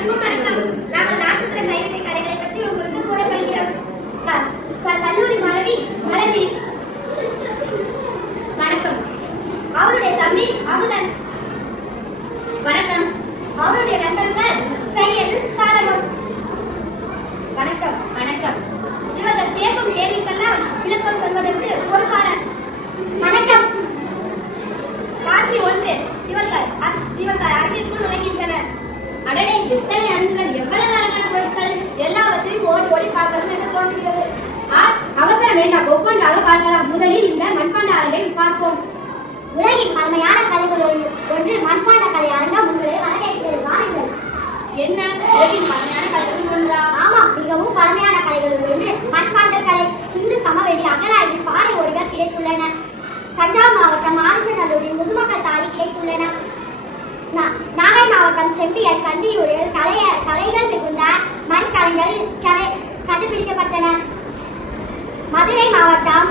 அனைவருக்கும் வணக்கம் நாங்கள் நாட்டுப்புற கைவினை கலைகளை பற்றி உங்களுக்கு கல்லூரி மாணவி மலர்விழி வணக்கம். அவருடைய தம்பி அமுதன். வணக்கம். அவருடைய நண்பர்கள் சையது சாலமன். வணக்கம் வணக்கம். இவர்கள் தேர்வும் கேள்விக்கெல்லாம் விளக்கம் சொல்வதற்கு பொறுப்பாளர் வணக்கம். காட்சி ஒன்று. இவர்கள் இவர்கள் அரங்கிற்குள் வேண்டாம் ஒவ்வொன்றாக பார்க்கலாம். முதலில் இந்த மண்பாண்ட அரங்கை பார்ப்போம். உலகின் பழமையான கலைகளுள் ஒன்று மண்பாண்ட கலை. அரங்கம் உங்களை வரவேற்கிறது. வாருங்கள் என்ன? உலகின் பழமையான கலைகள் ஒன்றா? ஆமாம் மிகவும் பழமையான கலைகளுள் ஒன்று மண்பாண்ட கலை. சிந்து சமவெளி அகராய்வில் பாறை ஓடுகள் கிடைத்துள்ளன. தஞ்சாவூர் மாவட்டம் ஆதிச்சநல்லூரில் முதுமக்கள் தாரி கிடைத்துள்ளன. நாகை மாவட்டம் செம்பியல் கண்டியூரில் கலைய கலைகள் மிகுந்த மண் கலைகள் கலை- கண்டுபிடிக்கப்பட்டன மதுரை மாவட்டம்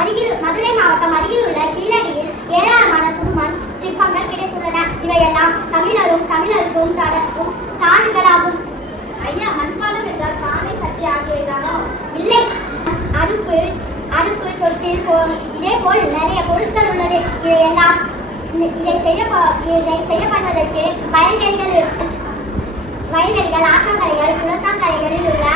அருகில் மதுரை மாவட்டம் அருகில் உள்ள கீழடியில் ஏராளமான சுடுமண் சிற்பங்கள் கிடைத்துள்ளன. இவையெல்லாம் தமிழரும் தமிழருக்கும் தடக்கும் சான்றுகளாகும் ஐயா மண்பாலம் என்றால் பானை சட்டி ஆகியவைதானோ? இல்லை. அடுப்பு அடுப்பு தொட்டில் போ இதே போல் நிறைய பொருட்கள் உள்ளது. இதையெல்லாம் இதை செய்ய இதை செய்யப்படுவதற்கு வயல்வெளிகள் வயல்வெளிகள் ஆற்றங்கரைகள் குளத்தாங்கரைகளில் உள்ள